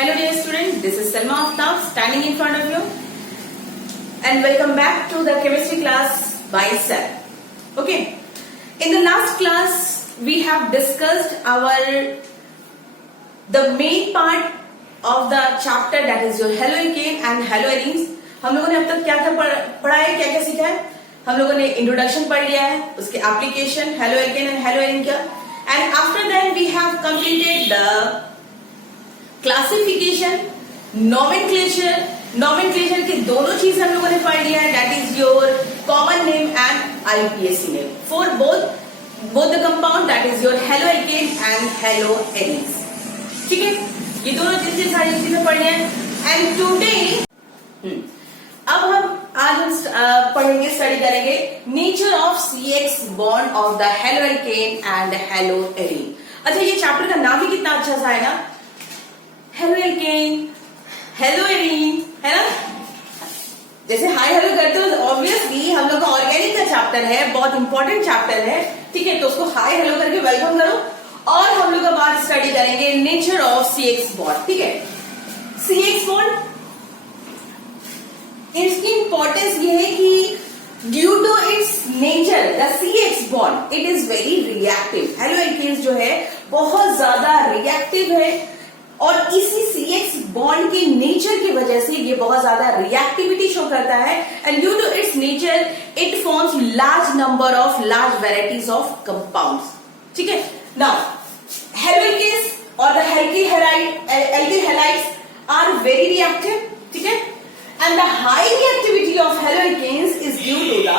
Hello dear student, this is Salma Aftab standing in front of you and welcome back to the chemistry class by Sir. Okay, in the last class we have discussed the main part of the chapter, that is your haloalkane and haloarenes. हम लोगों ने अब तक क्या क्या पढ़ा है, क्या क्या सीखा है? हम लोगों ने इंट्रोडक्शन पढ़ लिया है, उसके एप्लीकेशन haloalkane and haloarene क्या, and after that we have completed the classification, nomenclature की दोनों चीज हम लोगों ने पढ़ लिया है, that is your common name and IUPAC name for both the compound, that is your haloalkane and haloarenes. ठीक है, ये दोनों चीजें सारी चीजें पढ़ लिया है. एंड टुडे अब हम पढ़ेंगे, स्टडी करेंगे nature of CX bond of the haloalkane and haloarene. अच्छा, ये चैप्टर का नाम ही कितना अच्छा सा है ना, हेलोएल्केन, हेलोएरीन, है ना. जैसे हाय हेलो करते हो, ऑब्वियसली हम लोग का ऑर्गेनिक का चैप्टर है, बहुत इंपॉर्टेंट चैप्टर है. ठीक है, तो उसको हाय हेलो करके वेलकम करो. और हम लोग बाद स्टडी करेंगे नेचर ऑफ CX बॉन्ड. ठीक है, CX बॉन्ड इसकी इंपॉर्टेंस ये है कि due to its nature the CX bond it is very reactive. Haloalkanes जो है बहुत ज्यादा रिएक्टिव है और इसी CX बॉन्ड के नेचर की वजह से ये बहुत ज्यादा रिएक्टिविटी शो करता है. And due to its nature it forms large number of large varieties of compounds. ठीक है, नाउ हेलोएल्केन्स और the alkyl halides are very reactive. ठीक है, and the high reactivity of haloalkanes is due to the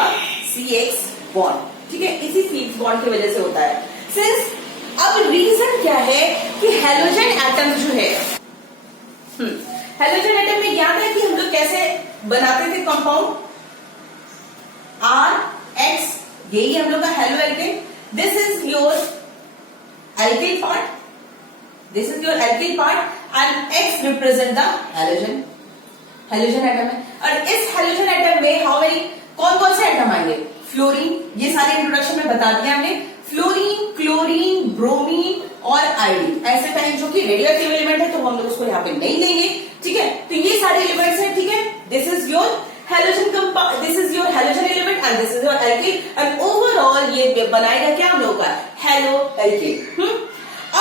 CX bond. ठीक है, इसी CX bond की वजह से होता है. सिंस अब रीजन क्या है कि हेलोजन एटम जो है, हेलोजन एटम में याद है कि हम लोग कैसे बनाते थे कंपाउंड, RX, यही हम लोग का haloalkane. This is your alkyl part, this is your alkyl part and X represent the halogen atom है. और इस हेलोजन एटम में हाउ मेनी, कौन कौन से एटम आएंगे, फ्लोरीन, ये सारे इंट्रोडक्शन में बता दिया हमने. फ्लोरीन, क्लोरीन, ब्रोमीन और आयोडीन, ऐसे टाइप जो कि रेडियोएक्टिव एलिमेंट है, तो हम लोग उसको यहाँ पे नहीं लेंगे. ठीक है, तो ये सारे एलिमेंट्स हैं. ठीक है, this is your halogen compound, this is your halogen element and this is your alkyl. And overall ये बनाएगा क्या हम लोग का हेलोएल्केन.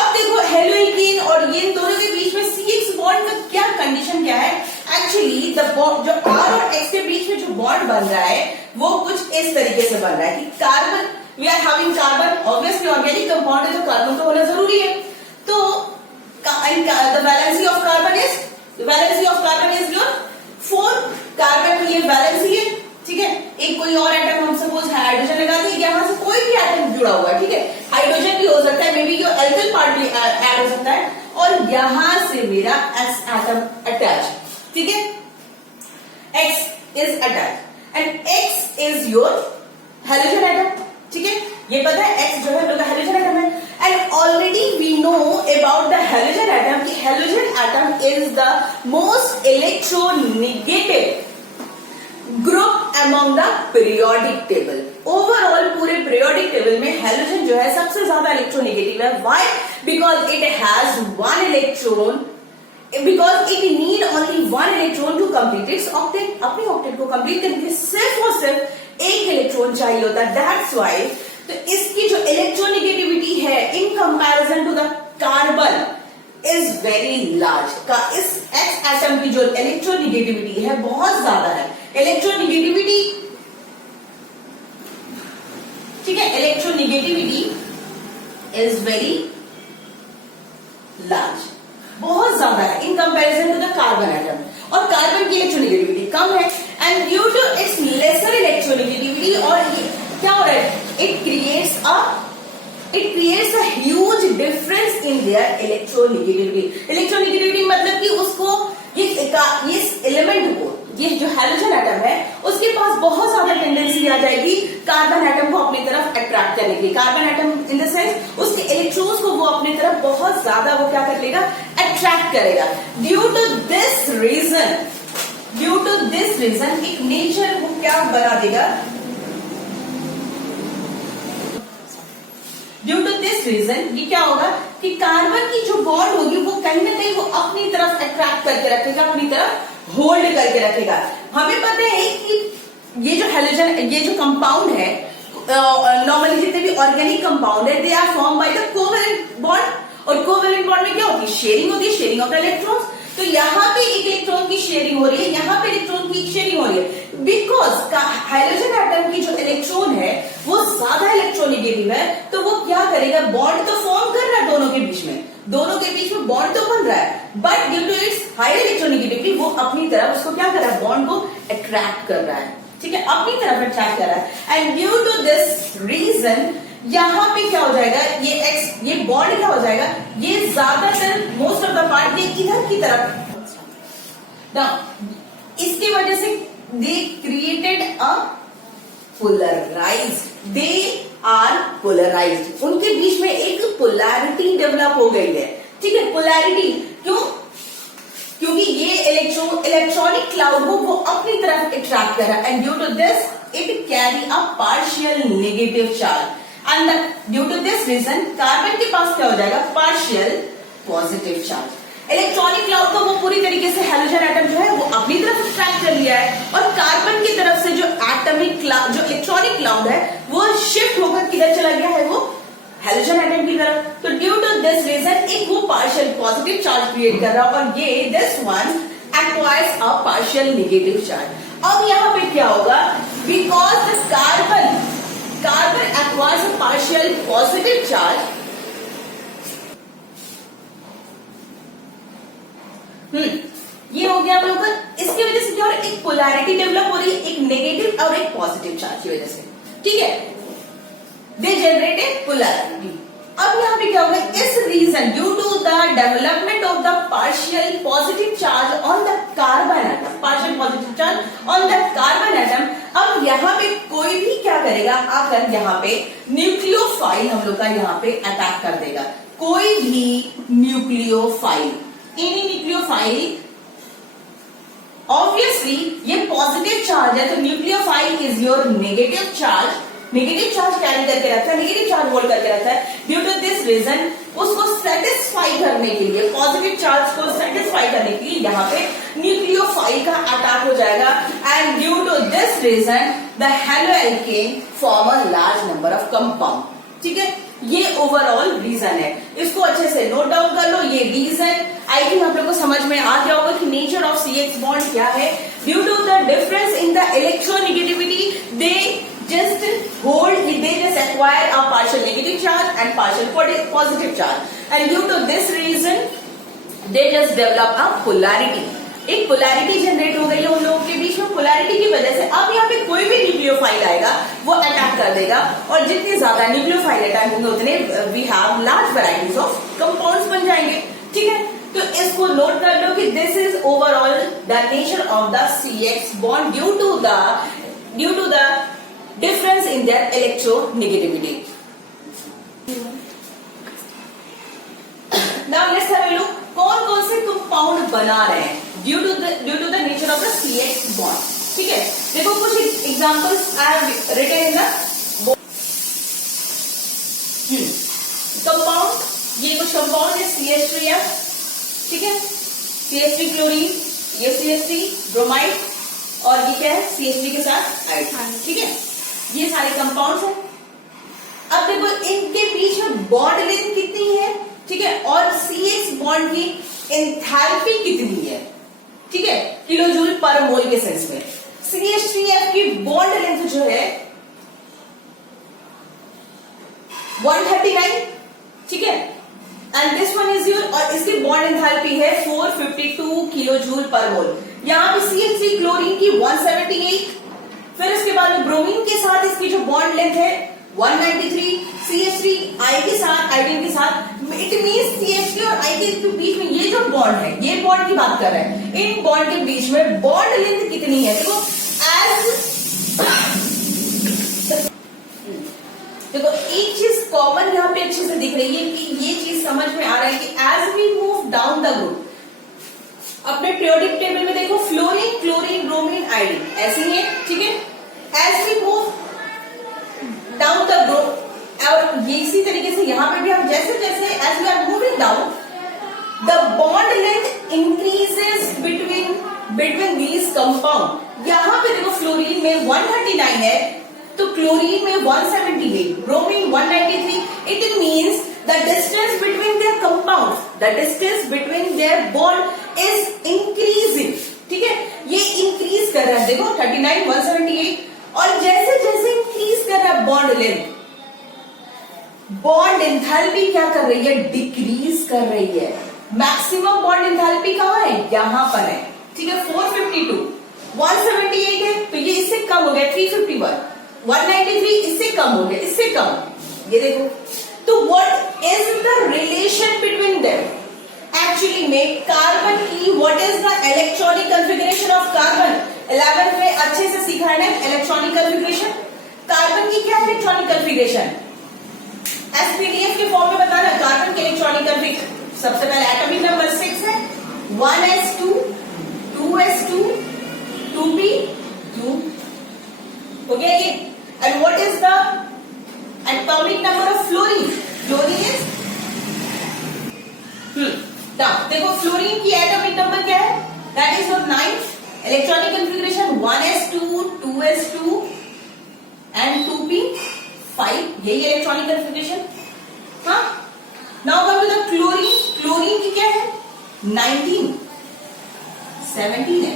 अब देखो हेलोएल्केन और ये दोनों के बीच में CX बॉन्ड का क्या कंडीशन क्या है. एक्चुअली द बॉन्ड जो R और X के बीच में जो बॉन्ड बन रहा है वो कुछ इस तरीके से बन रहा है कि carbon, we are having carbon, obviously organic compound है तो कार्बन तो होना जरूरी है. तो the valency of carbon is your 4. Carbon की ये वैलेंसी है. ठीक है, एक कोई और एटम हम सपोज हाइड्रोजन लगा दिए, यहाँ से कोई भी एटम जुड़ा हुआ है. ठीक है, हाइड्रोजन भी हो सकता है, may be your alkyl part भी ऐड हो सकता है, और यहां से मेरा X एटम अटैच. ठीक है, X is attach and X is your halogen atom. ठीक है, ये पता है X जो है हम लोग का हेलोजन एटम है. And already we know about the halogen atom कि halogen atom is the most electronegative group among the periodic table. Overall पूरे पीरियोडिक टेबल में हेलोजन जो है सबसे ज्यादा इलेक्ट्रोनेगेटिव है. Why? Because it has one electron, because it need only one electron to complete its octet. अपनी octet को complete करने के लिए सिर्फ और सिर्फ एक इलेक्ट्रॉन चाहिए होता है. दैट्स व्हाई तो इसकी जो इलेक्ट्रोनेगेटिविटी है in comparison to the carbon is very large. का इस X एटम की जो इलेक्ट्रोनेगेटिविटी है बहुत ज्यादा है. इलेक्ट्रोनेगेटिविटी, ठीक है, इलेक्ट्रोनेगेटिविटी इज वेरी लार्ज, बहुत ज्यादा है in comparison to the carbon atom. और कार्बन की इलेक्ट्रोनेगेटिविटी कम है and due to its lesser electronegativity, और ये क्या हो रहा है, it creates a huge difference in their electronegativity. Electronegativity मतलब कि उसको ये एलिमेंट को, ये जो हेलोजन एटम है उसके पास बहुत ज्यादा टेंडेंसी आ जाएगी कार्बन एटम को अपनी तरफ अट्रैक्ट करने की. Carbon atom in the sense उसके इलेक्ट्रॉन्स को वो अपनी तरफ बहुत ज्यादा वो क्या कर लेगा, अट्रैक्ट करेगा. ड्यू टू दिस रीजन एक नेचर वो क्या बना देगा, ड्यू टू दिस रीजन ये क्या होगा कि कार्बन की जो बॉन्ड होगी वो कहीं ना कहीं वो अपनी तरफ अट्रैक्ट करके रखेगा, अपनी तरफ होल्ड करके रखेगा। हमें पता है कि ये जो हैलोजन, ये जो कंपाउंड है, नॉर्मली जितने भी ऑर्गेनिक कंपाउंड है, they are form by the covalent bond, और कोवेलेंट बॉन्ड में क्या होती है? शेयरिंग होती है, शेयरिंग ऑफ द इलेक्ट्रॉन्स। तो यहाँ पे एक इलेक्ट्रॉन की शेयरिंग हो रही है, यहाँ पे इलेक्ट्रॉन की शेयरिंग हो रही है, बिकॉज हाइड्रोजन एटम की जो इलेक्ट्रॉन है वो ज्यादा इलेक्ट्रोनेगेटिव है, तो वो क्या करेगा? बॉन्ड तो फॉर्म कर रहा है दोनों के बीच में, दोनों के बीच में बॉन्ड तो बन रहा है, but due to its higher electronegativity वो अपनी तरफ उसको क्या कर रहा है? बॉन्ड को अट्रैक्ट कर रहा है, ठीक है, अपनी तरफ अट्रैक्ट कर रहा है। And due to this reason यहाँ पे क्या हो जाएगा? ये बॉन्ड क्या हो जाएगा? ये ज्यादातर मोस्ट ऑफ द पार्ट ये इधर की तरफ, इसकी वजह से they created a polarised, they are polarised, उनके बीच में एक पोलैरिटी डेवलप हो गई है, ठीक है। पोलैरिटी क्यों? क्योंकि ये इलेक्ट्रॉनिक क्लाउड वो अपनी तरफ अट्रैक्ट कर रहा है, and due to this it carry a partial negative charge, and due to this reason carbon के पास क्या हो जाएगा? Partial positive charge. Electronic cloud को वो पूरी तरीके से हैलोजन एटम जो है वो अपनी तरफ अट्रैक्ट कर लिया है, और कार्बन की तरफ से जो एटॉमिक क्लाउड, जो इलेक्ट्रॉनिक क्लाउड है वो शिफ्ट होकर किधर चला गया है? वो हैलोजन एटम की तरफ। तो ड्यू टू दिस रीजन एक वो पार्शियल पॉजिटिव चार्ज क्रिएट कर रहा है, और ये this one acquires a partial negative charge. अब यहाँ पे क्या होगा? Because the carbon acquires a partial positive charge, ये हो गया आप लोगों का। इसकी वजह से क्या हो रहा है? एक पोलैरिटी डेवलप हो रही है, एक नेगेटिव और एक पॉजिटिव चार्ज की वजह से, ठीक है, दे जनरेट ए पोलैरिटी। अब यहाँ पे क्या होगा? इस reason due to the development of the partial positive charge on the carbon atom, partial positive charge on the carbon atom, अब यहाँ पे कोई भी क्या करेगा? आकर यहाँ पे न्यूक्लियोफाइल हम लोग का यहाँ पे अटैक कर देगा। कोई भी न्यूक्लियोफाइल, एनी न्यूक्लियोफाइल, ऑब्वियसली ये पॉजिटिव चार्ज है, तो nucleophile is your negative charge, negative charge carry करके रखता है, नेगेटिव चार्ज होल्ड करके रखता है। ड्यू टू दिस रीजन उसको सेटिस्फाई करने के लिए, पॉजिटिव चार्ज को सेटिस्फाई करने के लिए यहाँ पे न्यूक्लियोफाइल का अटैक हो जाएगा, and due to this reason the haloalkane form a large number of compound, ठीक है। ये ओवरऑल रीजन है, इसको अच्छे से नोट डाउन कर लो। ये रीजन आई थिंक आप लोग को समझ में आ गया होगा कि नेचर ऑफ CH बॉन्ड क्या है। Due to the difference in the electronegativity they just hold, they just acquire a partial negative charge and partial positive charge, and due to this reason they just develop a polarity, एक polarity generate हो गई है उन लोगों के बीच में। Polarity की वजह से अब यहाँ पे कोई भी न्यूक्लियोफाइल आएगा वो अटैक कर देगा, और जितने ज्यादा न्यूक्लियोफाइल अटैक होंगे उतने we have large varieties of compounds बन जाएंगे, ठीक है। तो इसको नोट कर लो कि this is overall the nature of the CH bond due to the difference in their electronegativity. Now let's have a look, कौन कौन से कंपाउंड बना रहे हैं due to the nature of the CH bond, ठीक है। देखो कुछ examples I have written in the compound, ये कुछ कंपाउंड है CH3F, ठीक है, CH3 क्लोरीन, ये CH3 ब्रोमाइड, और ये क्या है? CH3 के साथ आयोडीन, ठीक है, ये सारे कंपाउंड्स हैं। अब देखो इनके बीच में बॉन्ड लेंथ कितनी है, ठीक है, और CH बॉन्ड की एंथैल्पी कितनी है, ठीक है, किलोजूल पर मोल के सेंस में। CH3F की बॉन्ड लेंथ जो है 139, ठीक है, and this one is your, और इसकी बॉन्ड एंथैल्पी है 452 किलोजूल पर मोल। यहाँ पे CH3 क्लोरीन की 178, फिर इसके बाद में ब्रोमीन के साथ इसकी जो बॉन्ड लेंथ है 193, CH3 के साथ आयोडीन के साथ, इट मींस CH3 और I के बीच में ये जो बॉन्ड है, ये बॉन्ड की बात कर रहे हैं, इन बॉन्ड के बीच में बॉन्ड लेंथ कितनी है? देखो एक चीज कॉमन यहाँ पे अच्छे से दिख रही है कि ये चीज समझ में आ रहा है कि as we move down the group, अपने पीरियोडिक टेबल में देखो फ्लोरीन, क्लोरीन, ब्रोमीन, आयोडीन ऐसी है, ठीक है। As we move down the group, और इसी तरीके से यहाँ पे भी हम जैसे जैसे as we are moving down the bond length increases between these compound. यहां पे देखो फ्लोरीन में 139 है, तो क्लोरीन में 178, bromine 193. It means the distance between their compounds, the distance between their bond is increasing. ठीक है, ये इंक्रीज कर रहा है, देखो 39, 178, और जैसे जैसे इंक्रीज कर रहा है बॉन्ड लेंथ, बॉन्ड एंथैल्पी क्या कर रही है, डिक्रीज कर रही है। मैक्सिमम बॉन्ड एंथैल्पी कहां है, यहां पर है। ठीक है, 452, 178 है, तो ये इससे कम हो गया 351, 193 इससे कम हो गया, इससे कम, ये देखो। तो what is the relation between them? Actually में कार्बन की what is the electronic configuration of carbon, 11th में अच्छे से सीखा है ना इलेक्ट्रॉनिक कॉन्फ़िगरेशन। कार्बन की क्या इलेक्ट्रॉनिक कॉन्फ़िगरेशन, एसपीडीएफ के फॉर्म में बताना। कार्बन की इलेक्ट्रॉनिक कॉन्फ़िगरेशन सबसे पहले एटॉमिक नंबर 6 है, 1s2, 2s2, 2p2 हो गया ये। And what is the atomic number of fluorine? Fluorine is देखो फ्लोरीन की एटॉमिक नंबर क्या है, that is 9. Electronic configuration 1s2, 2s2 and 2p5, यही इलेक्ट्रॉनिक कॉन्फ़िगरेशन। हाँ, now come to the chlorine. Chlorine की क्या है, 19, 17 है।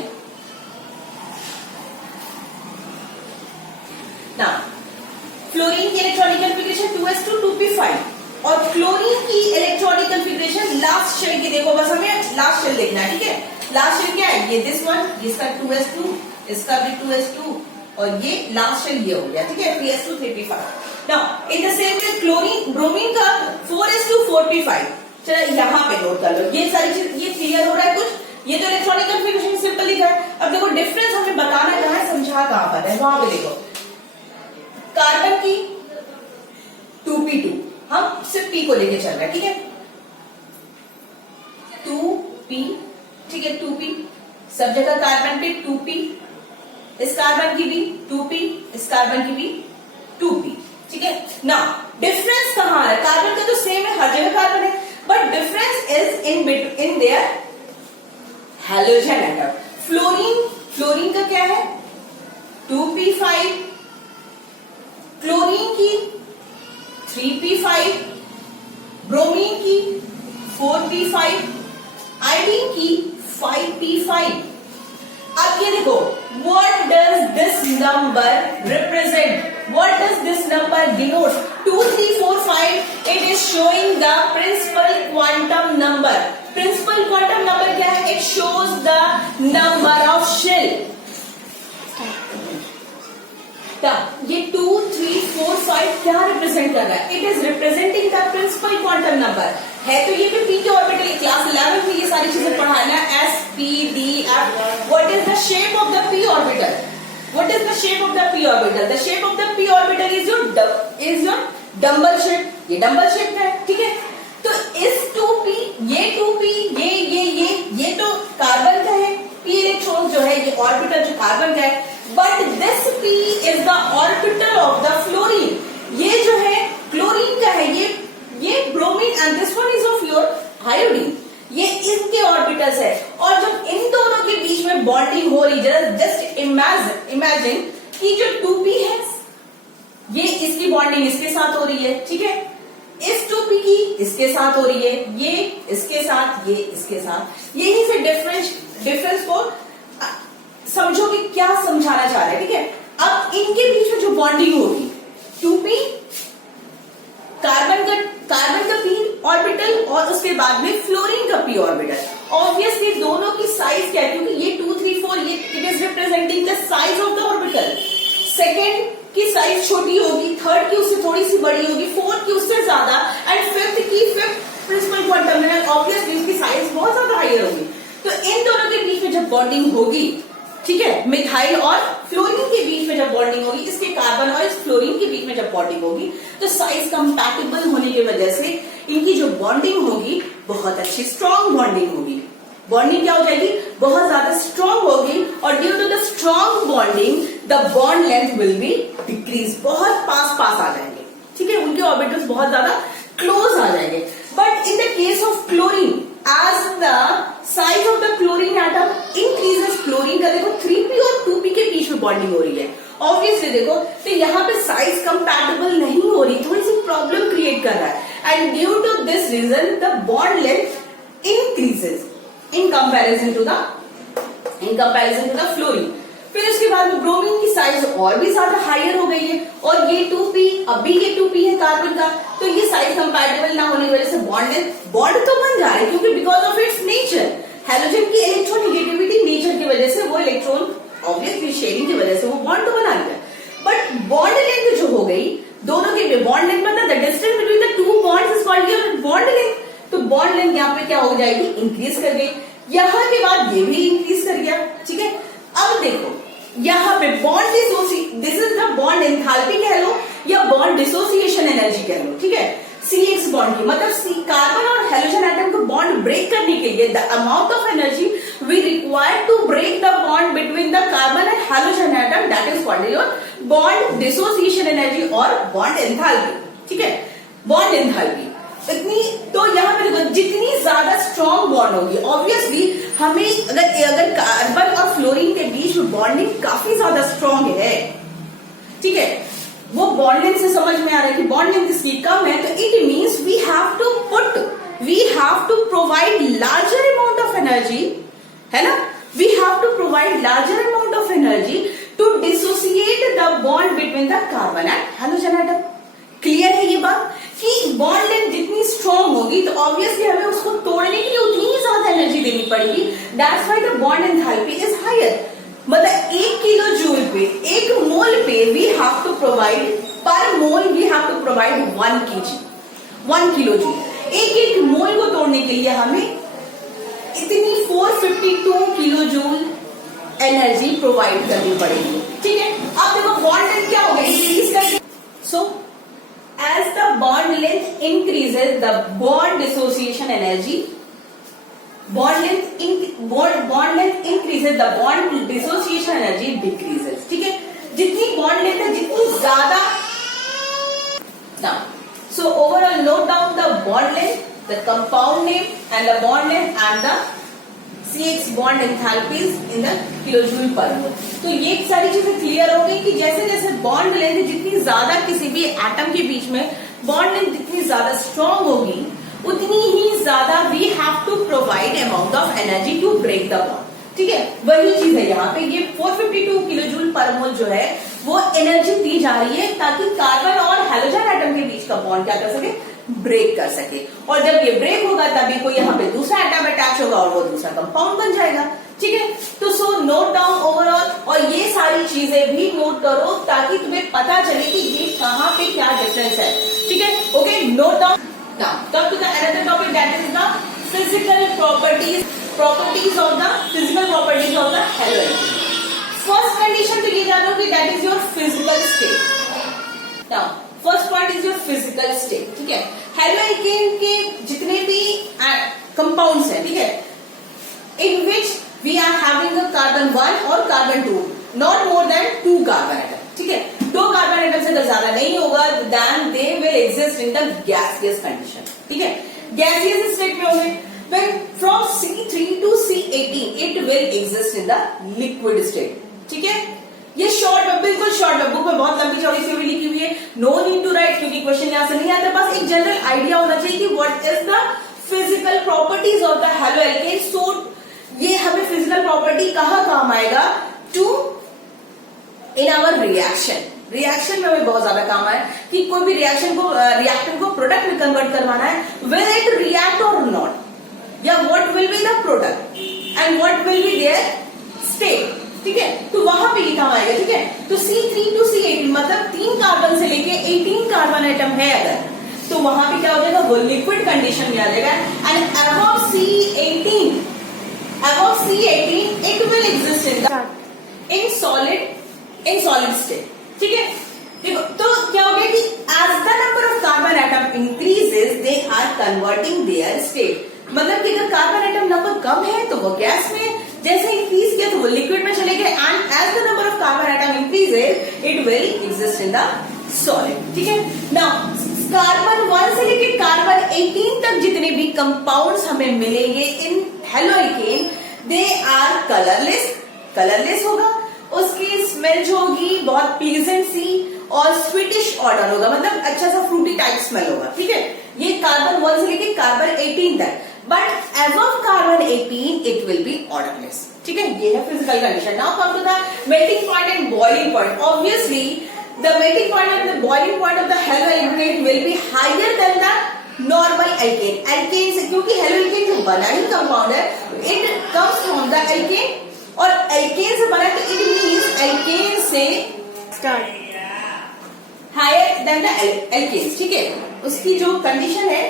नाउ फ्लोरीन की इलेक्ट्रॉनिक कॉन्फ़िगरेशन 2s2, 2p5, और क्लोरीन की इलेक्ट्रॉनिक कॉन्फ़िगरेशन लास्ट शेल की देखो, बस हमें लास्ट शेल देखना है। ठीक है, लास्ट शेल क्या है, ये दिस वन, इसका 2s2, इसका भी 2s2, और ये लास्ट शेल ये हो गया। ठीक है, 3s2, 3p5। Now in the same way chlorine, bromine का 4s2, 4p5। चलो यहां पे नोट कर लो, ये सारी चीज, ये क्लियर हो रहा है कुछ? ये तो इलेक्ट्रॉनिक कॉन्फ़िगरेशन सिंपल लिखा है। अब देखो डिफरेंस हमें बताना कहां है, समझा कहां पर है, वहां पे देखो। कार्बन की 2p2, हम सिर्फ p को लेके चल रहे हैं। ठीक है, 2p, ठीक है 2p, सब जगह कार्बन पे 2p, इस कार्बन की भी 2p, इस कार्बन की भी 2p। ठीक है ना, डिफरेंस कहां आ रहा है, कार्बन का तो सेम है, हर जगह कार्बन है, but difference is in their halogen atom. Fluorine का क्या है, 2p5, क्लोरीन की 3p5, ब्रोमीन की 4p5, आयोडीन की 5p5। अब ये देखो, what does this number represent? What does this number denote? 2, 3, 4, 5. It is showing the principal quantum number. Principal quantum number क्या है? It shows the number of shell. ये 2, 3, 4, 5 क्या represent कर रहा है? It is representing the principal quantum number है। तो ये भी पी के ऑर्बिटल, क्लास 11 में ये सारी चीजें पढ़ाना, S P D F. What is the shape of the P orbital? What is the shape of the P orbital? The shape of the P orbital is your dumbbell shape. ये dumbbell shape है। ठीक है, तो इस 2p, ये 2p, ये तो carbon का है, p इलेक्ट्रॉन जो है, ये ऑर्बिटल जो कार्बन का है, but this p is the orbital of the fluorine. ये जो है क्लोरीन का है, ये bromine, and this one is of your iodine. ये इनके ऑर्बिटल्स है, और जब इन दोनों के बीच में बॉन्डिंग हो रही है, जस्ट इमेजिन कि जो 2p है, ये इसकी बॉन्डिंग इसके साथ हो रही है। ठीक है, इस 2p की इसके साथ हो रही है, ये इसके साथ, ये इसके साथ। यही से डिफरेंस को समझो कि क्या समझाना चाह रहा है। ठीक है, अब इनके बीच में जो बॉन्डिंग होगी, 2p कार्बन का p ऑर्बिटल, और उसके बाद में फ्लोरीन का p ऑर्बिटल। ऑब्वियसली दोनों की साइज क्या है, क्योंकि ये 2, 3, 4, ये it is representing the size of the orbital. Second की साइज छोटी होगी, थर्ड की उससे थोड़ी सी बड़ी होगी, फोर्थ की उससे ज्यादा, and fifth principal quantum number, obviously इसकी साइज बहुत ज्यादा हायर होगी। तो इन दोनों के बीच में जब बॉन्डिंग होगी, ठीक है, मिथाइल और फ्लोरीन के बीच में जब बॉन्डिंग होगी, इसके कार्बन और इस फ्लोरीन के बीच में जब बॉन्डिंग होगी, तो साइज कंपैटिबल होने की वजह से इनकी जो बॉन्डिंग होगी बहुत अच्छी स्ट्रॉन्ग बॉन्डिंग होगी। बॉन्डिंग क्या हो जाएगी, बहुत ज्यादा स्ट्रॉन्ग होगी, और due to the strong bonding the bond length will be decrease, बहुत पास आ जाएंगे। ठीक है, उनके ऑर्बिटल्स बहुत ज्यादा क्लोज आ जाएंगे। But in the case of chlorine, as the size bonding हो रही है। ऑब्वियसली देखो तो यहाँ पे साइज कंपैटिबल नहीं हो रही, थोड़ी सी प्रॉब्लम क्रिएट कर रहा है and due to this reason the bond length increases in comparison to the fluorine. फिर उसके बाद में ब्रोमीन की साइज और भी ज्यादा हायर हो गई है और ये 2p, अब भी ये 2p है कार्बन का, तो ये साइज कंपैटिबल ना होने की वजह से बॉन्ड तो बन जा रहा है क्योंकि because of its nature, halogen की इलेक्ट्रोनेगेटिविटी नेचर की वजह से वो इलेक्ट्रॉन ऑब्वियसली शेयरिंग की वजह से वो बॉन्ड तो बना लिया। बट बॉन्ड लेंथ जो हो गई दोनों के बॉन्ड लेंथ मतलब the distance between the two bonds is called your bond length. तो बॉन्ड लेंथ यहाँ पे क्या हो जाएगी, इंक्रीज कर गई, यहाँ के बाद ये भी इंक्रीज कर गया। ठीक है, अब देखो यहाँ पे bond this is the bond enthalpy कह लो या बॉन्ड डिसोसिएशन एनर्जी कह लो। ठीक है, CX बॉन्ड की मतलब कार्बन और हेलोजन एटम को बॉन्ड ब्रेक करने के लिए the amount of energy we require to break the bond between the carbon and halogen atom that is called your bond dissociation energy और बॉन्ड एंथैल्पी। ठीक है, बॉन्ड एंथैल्पी इतनी, तो यहाँ पे देखो जितनी ज्यादा स्ट्रॉन्ग बॉन्ड होगी ऑब्वियसली हमें अगर कार्बन और फ्लोरीन के बीच में बॉन्डिंग काफी ज्यादा स्ट्रॉन्ग है, ठीक है, वो बॉन्ड लेंथ से समझ में आ रहा है कि बॉन्ड लेंथ इसकी कम है, तो it means we have to provide larger amount of energy, है ना, we have to provide larger amount of energy to dissociate the bond between the carbon and halogen atom. Clear है ये बात कि बॉन्ड लेंथ जितनी strong होगी तो obviously हमें उसको तोड़ने के लिए उतनी ही ज्यादा एनर्जी देनी पड़ेगी, that's why the bond enthalpy is higher. मतलब 1 किलो जूल पे, 1 मोल पे we have to provide, per mole we have to provide 1 kg, 1 kilo joule. एक मोल को तोड़ने के लिए हमें इतनी 452 किलो जूल एनर्जी प्रोवाइड करनी पड़ेगी। ठीक है, अब देखो बॉन्ड लेंथ क्या हो गई, इंक्रीज करके, सो as the bond length increases the bond dissociation energy, bond length increases the bond dissociation energy decreases। ठीक है, जितनी bond length है जितनी ज्यादा, now so overall note down the bond length, the compound name and the bond length and the CX bond enthalpies in the kilojoule per mole। तो ये सारी चीजें क्लियर हो गई कि जैसे जैसे बॉन्ड लेंथ जितनी ज्यादा किसी भी एटम के बीच में बॉन्ड लेंथ जितनी ज्यादा स्ट्रॉन्ग होगी उतनी ही ज्यादा we have to provide amount of energy to break the bond. ठीक है, वही चीज है यहाँ पे, ये 452 किलोजूल पर मोल जो है वो एनर्जी दी जा रही है ताकि कार्बन और हेलोजन एटम के बीच का बॉन्ड क्या कर सके, ब्रेक कर सके, और जब ये ब्रेक होगा तभी कोई यहाँ पे दूसरा एटम अटैच होगा और वो दूसरा कंपाउंड बन जाएगा। ठीक है, तो सो नोट डाउन ओवरऑल, और ये सारी चीजें भी नोट करो ताकि तुम्हें पता चले कि ये कहाँ पे क्या डिफरेंस है। ठीक है, okay, note down. Now come to the another topic that is the physical properties of the halogen. First condition तो ये जानो कि that is your physical state. Now first point is your physical state. ठीक है, halogen के जितने भी compounds हैं, ठीक है, in which we are having a carbon 1 और carbon 2, not more than 2 carbon atom. ठीक है, 2 कार्बन एटम से अगर ज्यादा नहीं होगा then they will exist in the gaseous condition. ठीक है, गैसियस स्टेट में होंगे, when from C3 to C18 it will exist in the liquid state। ठीक है, ये शॉर्ट में, बिल्कुल शॉर्ट में, बुक में बहुत लंबी चौड़ी सी भी लिखी हुई है, नो नीड टू राइट क्योंकि क्वेश्चन यहां से नहीं आता, बस एक जनरल आइडिया होना चाहिए कि what is the physical properties of the haloalkane. So ये हमें फिजिकल प्रॉपर्टी कहाँ काम आएगा, टू इन आवर रिएक्शन में हमें बहुत ज्यादा काम आए कि कोई भी रिएक्टेंट को प्रोडक्ट में कन्वर्ट करवाना है, विल इट रिएक्ट और नॉट, या what will be the product and what will be there state. ठीक है, तो वहां पे ये काम आएगा। ठीक है, तो C3 टू C18 मतलब 3 कार्बन से लेके 18 कार्बन एटम है अगर, तो वहां पे क्या हो जाएगा, वो लिक्विड कंडीशन में आ जाएगा, and above C18 it will exist in solid state। ठीक है, देखो तो क्या हो गया कि as the number of carbon atom increases they are converting their state। मतलब कि अगर कार्बन एटम नंबर कम है तो वो गैस में, जैसे इंक्रीज किया तो वो लिक्विड में चले गए, and as the number of carbon atom increases it will exist in the solid. ठीक है, नाउ कार्बन 1 से लेकर कार्बन 18 तक जितने भी कंपाउंड्स हमें मिलेंगे इन हेलोएल्केन दे आर कलरलेस होगा। उसकी स्मेल जो होगी बहुत प्लीजेंट सी और स्वीटिश ऑर्डर होगा, मतलब अच्छा सा फ्रूटी टाइप स्मेल होगा, ठीक है। ये कार्बन 1 से लेके कार्बन 18 तक, but as of carbon 18 it will be orderless, ठीक है। ये है physical condition. Now come to the melting point and boiling point. Obviously the melting point and the boiling point of the haloalkane will be higher than the normal alkane. Alkane से, क्योंकि haloalkane जो बना ही compound है, it comes from the alkane, और alkane से बना तो इट मींस एल्केन से start higher than the alkanes, ठीक है। उसकी जो कंडीशन है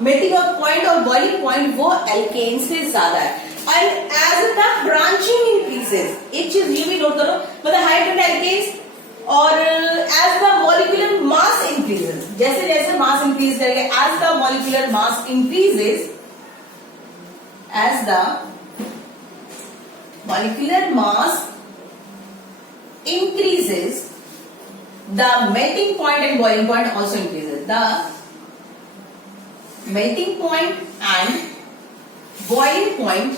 मेल्टिंग पॉइंट और बॉइलिंग पॉइंट वो एल्केन से ज्यादा है। And as the branching increases, एक चीज ये भी नोट करो, मतलब हायर देन एल्केन्स, और as the molecular mass increases, जैसे जैसे मास इंक्रीज करेगा, as the molecular mass increases, as the molecular mass increases, the melting point and boiling point also increases. The melting point and boiling point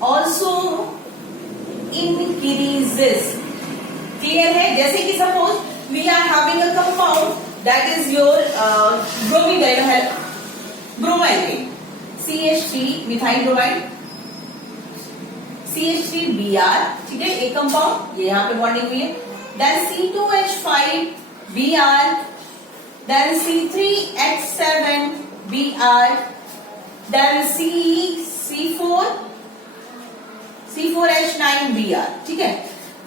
also increases. Clear है? जैसे कि suppose we are having a compound that is your bromine, bromine, CH3 methyl bromide, CH3Br, ठीक है, एक compound, ये यहाँ पे bonding हुई है, then C2H5Br, then C3H7Br, then C4H9Br, ठीक है।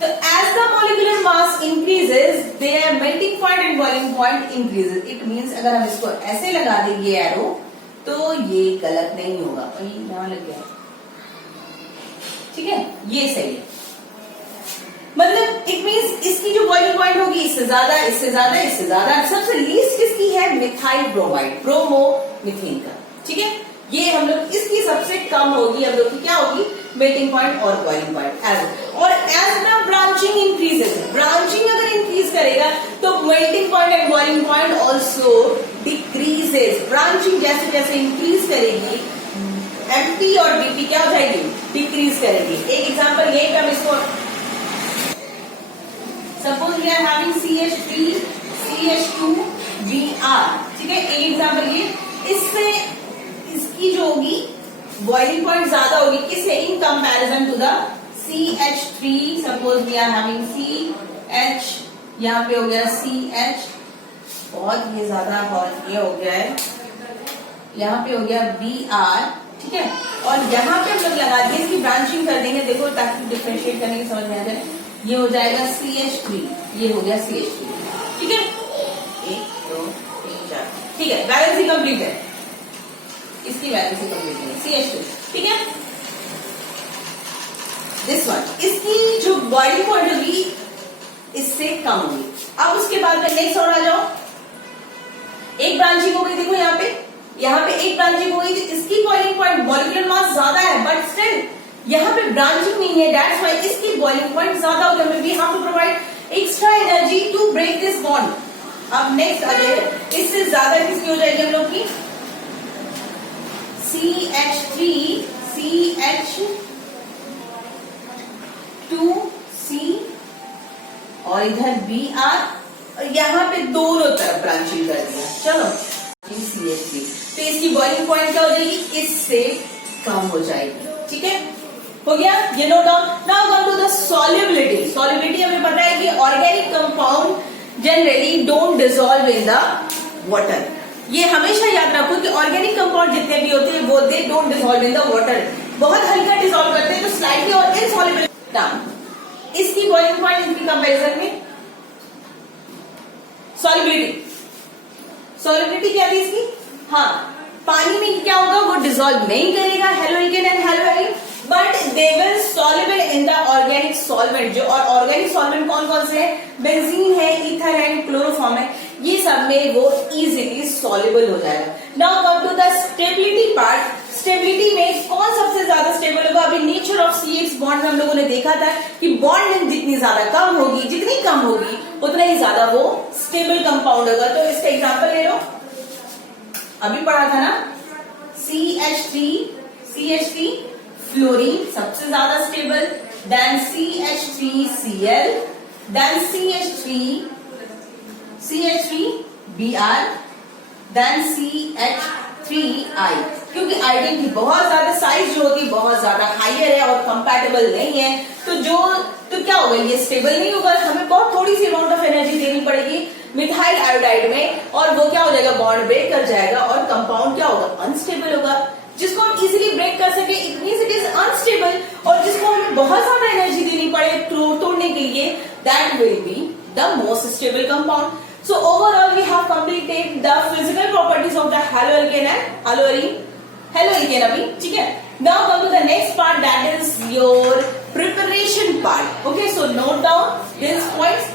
तो as the molecular mass increases, their melting point and boiling point increases. It means अगर हम इसको ऐसे लगा देंगे एरो, तो ये गलत नहीं होगा, वही यहाँ लग गया, ठीक है, ये सही है। मतलब इट मींस इसकी जो बॉइलिंग पॉइंट होगी इससे ज्यादा, इससे ज्यादा, इससे ज्यादा। सबसे लीस्ट किसकी है? मिथाइल ब्रोमाइड, ब्रोमो मिथेन का, ठीक है। ये हम लोग इसकी सबसे कम होगी, हम लोग की क्या होगी? मेल्टिंग पॉइंट और बॉइलिंग पॉइंट। और as the branching increases, branching अगर इंक्रीज करेगा तो melting point and boiling point also decreases. Branching जैसे जैसे इंक्रीज करेगी, एमपी और बीपी क्या हो जाएगी? डिक्रीज करेगी। एक एग्जांपल ये हम इसको, suppose we are having CH3 CH2Br, ठीक है, एक एग्जांपल ये, इससे इसकी जो होगी बॉइलिंग पॉइंट ज्यादा होगी, किससे? In comparison to the CH3, suppose we are having CH, यहाँ पे हो गया CH, बहुत ये ज्यादा, बहुत ये हो गया है, यहाँ पे हो गया Br, ठीक है, और यहाँ पे हम लोग लगा दिए, इसकी ब्रांचिंग कर देंगे, देखो ताकि डिफरेंशिएट करने की समझ में आ जाए। ये हो जाएगा CH3, ये हो गया CH3, ठीक है, 1 2 3 4, ठीक है, वैलेंसी कंप्लीट है, इसकी वैलेंसी कंप्लीट है, CH2, ठीक है। दिस वन, इसकी जो बॉइलिंग पॉइंट होगी इससे कम होगी। अब उसके बाद में नेक्स्ट और आ जाओ, एक ब्रांचिंग हो गई, देखो यहाँ पे एक ब्रांचिंग हो गई, इसकी बॉइलिंग पॉइंट, मॉलिक्यूलर मास ज्यादा है, बट स्टिल यहाँ पे ब्रांचिंग नहीं है, दैट्स व्हाई इसकी बॉइलिंग पॉइंट ज्यादा हो गया। We have to provide extra energy to break this bond. अब नेक्स्ट आ जाए, इससे ज्यादा किसकी हो जाएगी हम लोग की? CH3 CH2C और इधर Br, और यहाँ पे दोनों तरफ ब्रांचिंग कर दिया। चलो CH3, तो इसकी बॉइलिंग पॉइंट क्या हो जाएगी? इससे कम हो जाएगी, ठीक है, हो गया ये note down. Now come to the solubility. Solubility हमें पता है कि organic compound generally don't dissolve in the water. ये हमेशा याद रखो कि ऑर्गेनिक कंपाउंड जितने भी होते हैं वो they don't dissolve in the water, बहुत हल्का डिसॉल्व करते हैं, तो स्लाइटली और इनसॉल्युबल। इसकी बॉइलिंग पॉइंट इनकी कंपैरिजन में सॉल्युबिलिटी क्या थी इसकी? हाँ, पानी में क्या होगा? वो डिसॉल्व नहीं करेगा haloalkane and haloarene, but they will soluble in the organic solvent. जो और ऑर्गेनिक सॉल्वेंट कौन कौन से हैं? बेंजीन है, ईथर है, क्लोरोफॉर्म है, ये सब में वो इजीली सॉल्युबल हो जाएगा। Now come to the stability part. Stability में कौन सबसे ज्यादा स्टेबल होगा? अभी नेचर ऑफ CH बॉन्ड में हम लोगों ने देखा था कि बॉन्ड लेंथ जितनी ज्यादा कम होगी, जितनी कम होगी उतना ही ज्यादा वो स्टेबल कंपाउंड होगा। तो इसका एग्जांपल ले लो, अभी पढ़ा था ना, CH3 फ्लोरीन सबसे ज्यादा stable, then CH3Cl, then CH3Br, then CH3I। क्योंकि आयोडीन की बहुत ज्यादा साइज जो होती है बहुत ज्यादा हायर है और कंपैटिबल नहीं है, तो क्या होगा, ये स्टेबल नहीं होगा, हमें बहुत थोड़ी सी अमाउंट ऑफ एनर्जी देनी पड़ेगी मिथाइल आयोडाइड में, और वो क्या हो जाएगा, बॉन्ड ब्रेक कर जाएगा और कंपाउंड क्या होगा, अनस्टेबल होगा। जिसको हम इजीली ब्रेक कर सके it means it is unstable, और जिसको हमें बहुत ज्यादा एनर्जी देनी पड़े तोड़ने के लिए, that will be the most stable compound. So overall we have completed the physical properties of the haloalkane and haloalkane अभी, ठीक है। Now come to the next part, that is your preparation part. Okay, so note down these points.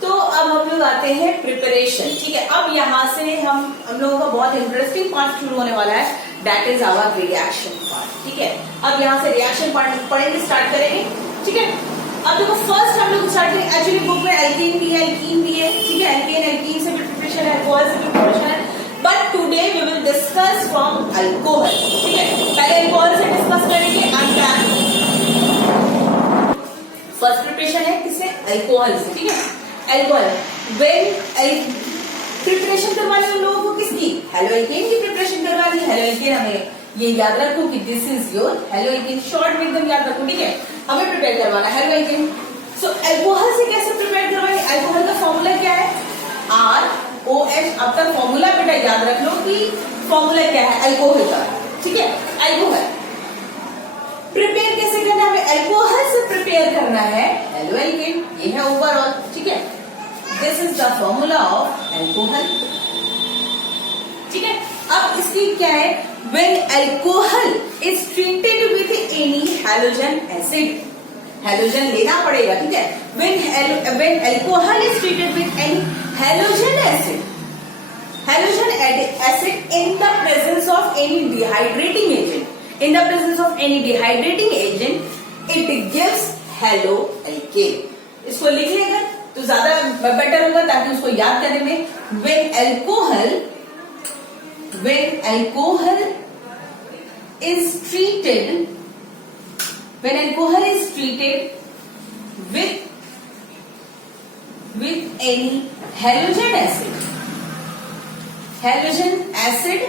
तो अब हम लोग आते हैं preparation, ठीक है। अब यहाँ से हम लोगों का बहुत इंटरेस्टिंग पार्ट शुरू होने वाला है, that is our reaction part, ठीक है। अब यहाँ से रिएक्शन पार्ट पढ़ेंगे, स्टार्ट करेंगे, ठीक है। अब देखो फर्स्ट हम लोग स्टार्ट करेंगे, एक्चुअली बुक में एल्कीन भी है, ठीक है, एल्कीन से भी प्रिपरेशन है, अल्कोहल से भी प्रिपरेशन है, but today we will discuss from alcohol, ठीक है। पहले अल्कोहल से डिस्कस करेंगे, फर्स्ट प्रिपरेशन है किससे, अल्कोहल से, ठीक है। अल्कोहल प्रिपरेशन करवानी उन लोगों को किसकी, हेलोएल्केन की प्रिपरेशन करवानी। हेलोएल्केन हमें ये याद रखो कि this is your haloalkane, short में एकदम याद रखो, ठीक है। हमें प्रिपेयर करवाना है हेलोएल्केन। सो अल्कोहल से कैसे प्रिपेयर करवाएंगे, अल्कोहल का फॉर्मूला क्या है, ROH। अब तक फॉर्मूला बेटा याद रख लो कि फॉर्मूला क्या है अल्कोहल का, ठीक है। अल्कोहल प्रिपेयर कैसे करना है, हमें अल्कोहल से प्रिपेयर करना है हेलोएल्केन, ये है ओवरऑल, ठीक है। This is the formula of alcohol, ठीक है। अब इसकी क्या है, when alcohol is treated with any halogen acid, halogen लेना पड़ेगा, ठीक है। When alcohol is treated with any halogen acid in the presence of any dehydrating agent, it gives haloalkane। इसको लिख लेगा तो ज्यादा बेटर होगा ताकि उसको याद करने में। when alcohol is treated with any halogen acid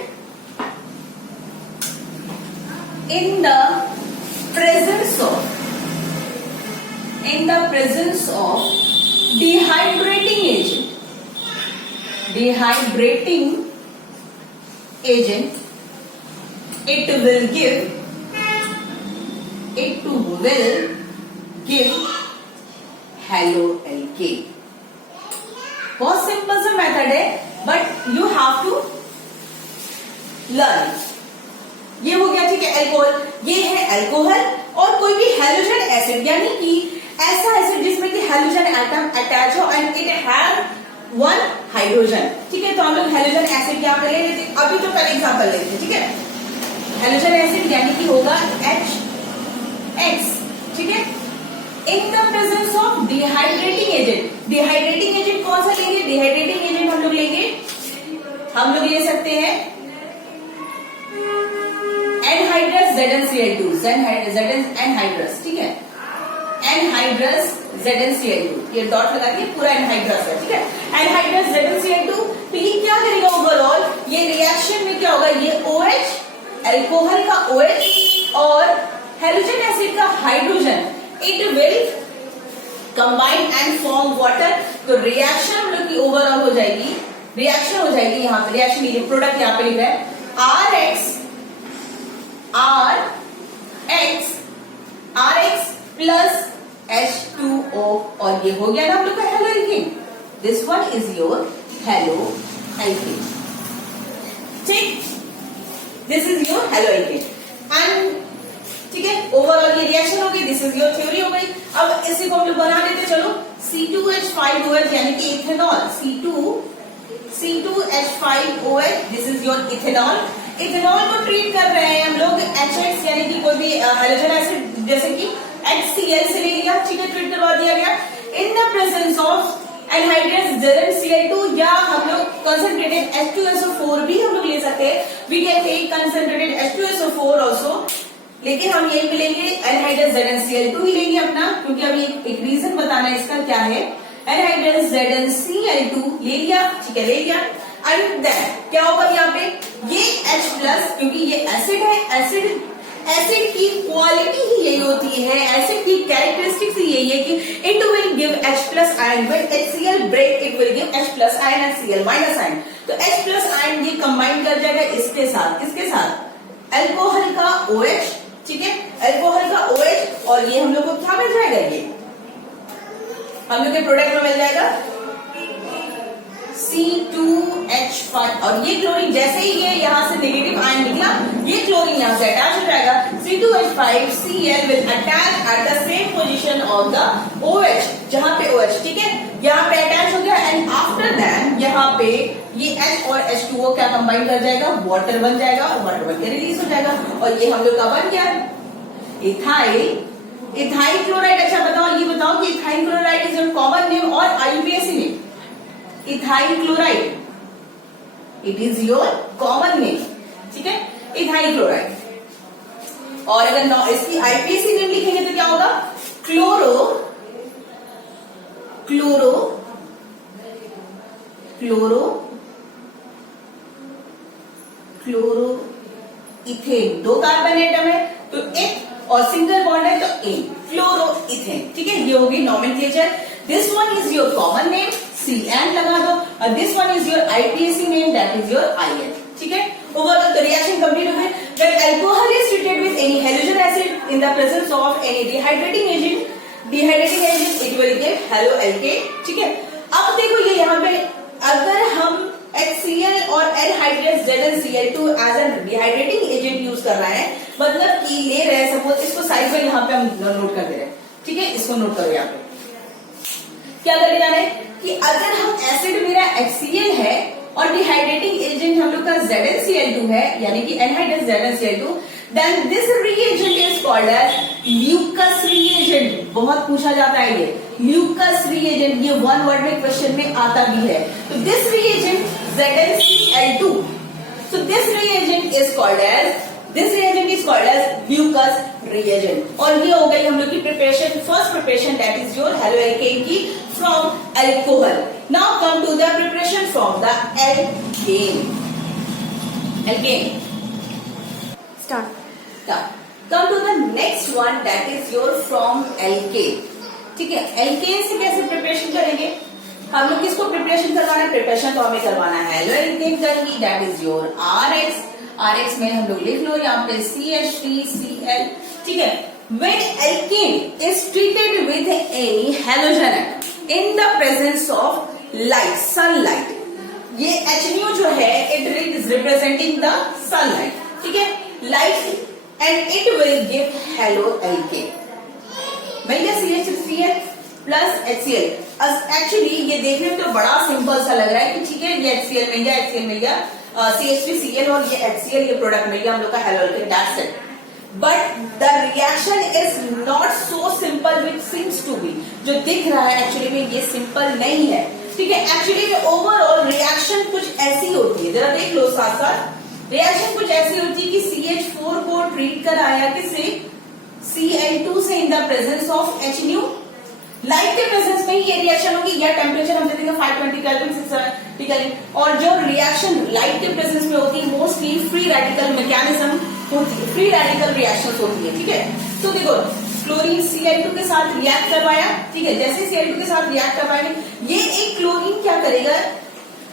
in the presence of dehydrating agent, it will give haloalkane। बहुत सिंपल सा मेथड है, but you have to learn. ये हो गया, ठीक है। अल्कोहल, ये है अल्कोहल, और कोई भी हैलोजन एसिड यानी कि ऐसा एसिड जिसमें कि हैलोजन एटम अटैच हो and it have one hydrogen, ठीक है। तो हम लोग हैलोजन एसिड यहाँ पे ले लेते, अभी तो पहले एग्जांपल लेते हैं, ठीक है। हैलोजन एसिड यानी कि होगा HX, ठीक है। इन the presence of dehydrating agent, dehydrating agent कौन सा लेंगे, डिहाइड्रेटिंग एजेंट हम लोग ले सकते हैं एनहाइड्रस ZnCl2, एनहाइड्रस, ठीक है। एनहाइड्रस ZnCl2, ये डॉट लगा के पूरा एनहाइड्रस है, ठीक है। एनहाइड्रस ZnCl2, तो ये क्या करेगा ओवरऑल, ये रिएक्शन में क्या होगा, ये OH, अल्कोहल का OH और हैलोजन एसिड का hydrogen, it will combine and form water. तो रिएक्शन हम लोग की ओवरऑल हो जाएगी, यहाँ पे रिएक्शन, ये प्रोडक्ट यहाँ पे लिखा है RX प्लस H2O, और ये हो गया ना हम लोग का haloalkane. This one is your haloalkane, ठीक। This is your haloalkane and, ठीक है। ओवरऑल ये रिएक्शन हो गई, दिस इज योर थ्योरी हो गई। अब इसी को हम लोग बना लेते, चलो। C2H5OH यानी कि ethanol, C2H5OH, this is your ethanol. Ethanol को ट्रीट कर रहे हैं हम लोग HX यानी कि कोई भी हाइड्रोजन एसिड जैसे कि HCl से ले लिया, ठीक है, ट्रीट करवा दिया गया। इन the presence of anhydrous ZnCl2, या हम लोग कंसंट्रेटेड H2SO4 भी हम लोग ले सकते हैं, we can take concentrated H2SO4 also, लेकिन हम यही मिलेंगे एनहाइड्रस ZnCl2 ही लेंगे अपना, क्योंकि अभी एक रीजन बताना है इसका क्या है। एनहाइड्रस ZnCl2 ले लिया, ठीक है, ले लिया। एंड देन क्या होगा यहाँ पे, ये H+, क्योंकि ये एसिड है, एसिड की क्वालिटी ही यही होती है, एसिड की कैरेक्टरिस्टिक्स ही यही है कि it will give H+ ion, when HCl break it will give H+ ion and Cl- ion. तो H+ आयन ये कंबाइन कर जाएगा इसके साथ, किसके साथ, अल्कोहल का OH, ठीक है, अल्कोहल का OH, और ये हम लोग को क्या मिल जाएगा, ये हम लोग के प्रोडक्ट में मिल जाएगा C2H5, और ये क्लोरीन जैसे ही ये यहाँ से नेगेटिव आयन निकला, ये क्लोरीन यहाँ से अटैच हो जाएगा, C2H5Cl will attach at the same position of the OH, जहां पे OH, ठीक है, यहाँ पे अटैच हो गया। एंड आफ्टर दैट यहाँ पे ये H और H2O क्या कंबाइन कर जाएगा, वाटर बन जाएगा, और वाटर बन के रिलीज हो जाएगा, और ये हम लोग का बन गया इथाइल क्लोराइड। अच्छा बताओ, ये बताओ कि ethyl chloride is your common name और IUPAC name, ethyl chloride, it is your common name, ठीक है, इथाइल क्लोराइड। और अगर इसकी IUPAC नेम लिखेंगे तो क्या होगा, chloro chloro chloro chloro ethane, 2 carbon atom है तो एक, और सिंगल बॉन्ड है तो एक, फ्लोरो इथेन, ठीक है, ये होगी nomenclature. This one is your common name, CN लगा दो, और this one is your IUPAC name, that is your IN, ठीक है। ओवरऑल तो रिएक्शन कंप्लीट हो गई। When alcohol is treated with any halogen acid in the presence of any dehydrating agent it will give haloalkane, ठीक है। अब देखो ये यहाँ पे अगर हम HCl और anhydrous ZnCl2 as an dehydrating agent use कर रहे हैं, मतलब कि ले रहे हैं, सपोज इसको साइड में यहाँ पे हम नोट कर दे रहे हैं, ठीक है, इसको नोट करो यहाँ पे। क्या करने जा रहे हैं कि अगर हम एसिड मेरा HCl है और डिहाइड्रेटिंग एजेंट हम लोग का ZnCl2 है, यानी कि anhydrous ZnCl2, then this reagent is called as Lucas reagent. बहुत पूछा जाता है ये ल्यूकस रिएजेंट, ये वन वर्ड में क्वेश्चन में आता भी है। तो this reagent ZnCl2, so this reagent is called as Lucas reagent। और ये हो गई हम लोग की preparation, first preparation, that is your haloalkane की from alcohol. Now come to the preparation from the alkane. Start. Come to the next one, that is your from alkane, ठीक है। एल्केन से कैसे प्रिपरेशन करेंगे, हम लोग किसको प्रिपरेशन करवाना है, प्रिपरेशन तो हमें करवाना है हेलोएल्केन का ही, दैट इज योर RX में हम लोग लिख लो यहाँ पे CH3Cl, ठीक है। When alkane is treated with any halogen atom in the presence of light, sunlight, ये HNO जो है it is representing the sunlight, ठीक है, light, and it will give haloalkane। मिल गया CH3Cl प्लस HCl। एक्चुअली ये देखने में तो बड़ा सिंपल सा लग रहा है कि ठीक है ये HCl मिल गया, CH3Cl और ये HCl, ये प्रोडक्ट मिल गया हम लोग का haloalkane, that's it. But the reaction is not so simple which seems to be. जो दिख रहा है एक्चुअली में ये सिंपल नहीं है, ठीक है। एक्चुअली में ओवरऑल रिएक्शन कुछ ऐसी होती है, जरा देख लो साथ साथ। रिएक्शन कुछ ऐसी होती है कि CH4 को ट्रीट कराया किससे, Cl2 से, in the presence of HNO। Light के प्रेजेंस में ही ये रिएक्शन होगी, या टेम्परेचर हम देखेंगे 520 केल्विन, 670 केल्विन। और जो रिएक्शन लाइट के प्रेजेंस में होती है मोस्टली फ्री रेडिकल मैकेनिज्म होती है, फ्री रेडिकल रिएक्शंस होती है, ठीक है। तो देखो क्लोरीन Cl2 के साथ रिएक्ट करवाया, ठीक है, जैसे Cl2 के साथ रिएक्ट करवाएंगे, ये एक क्लोरीन क्या करेगा,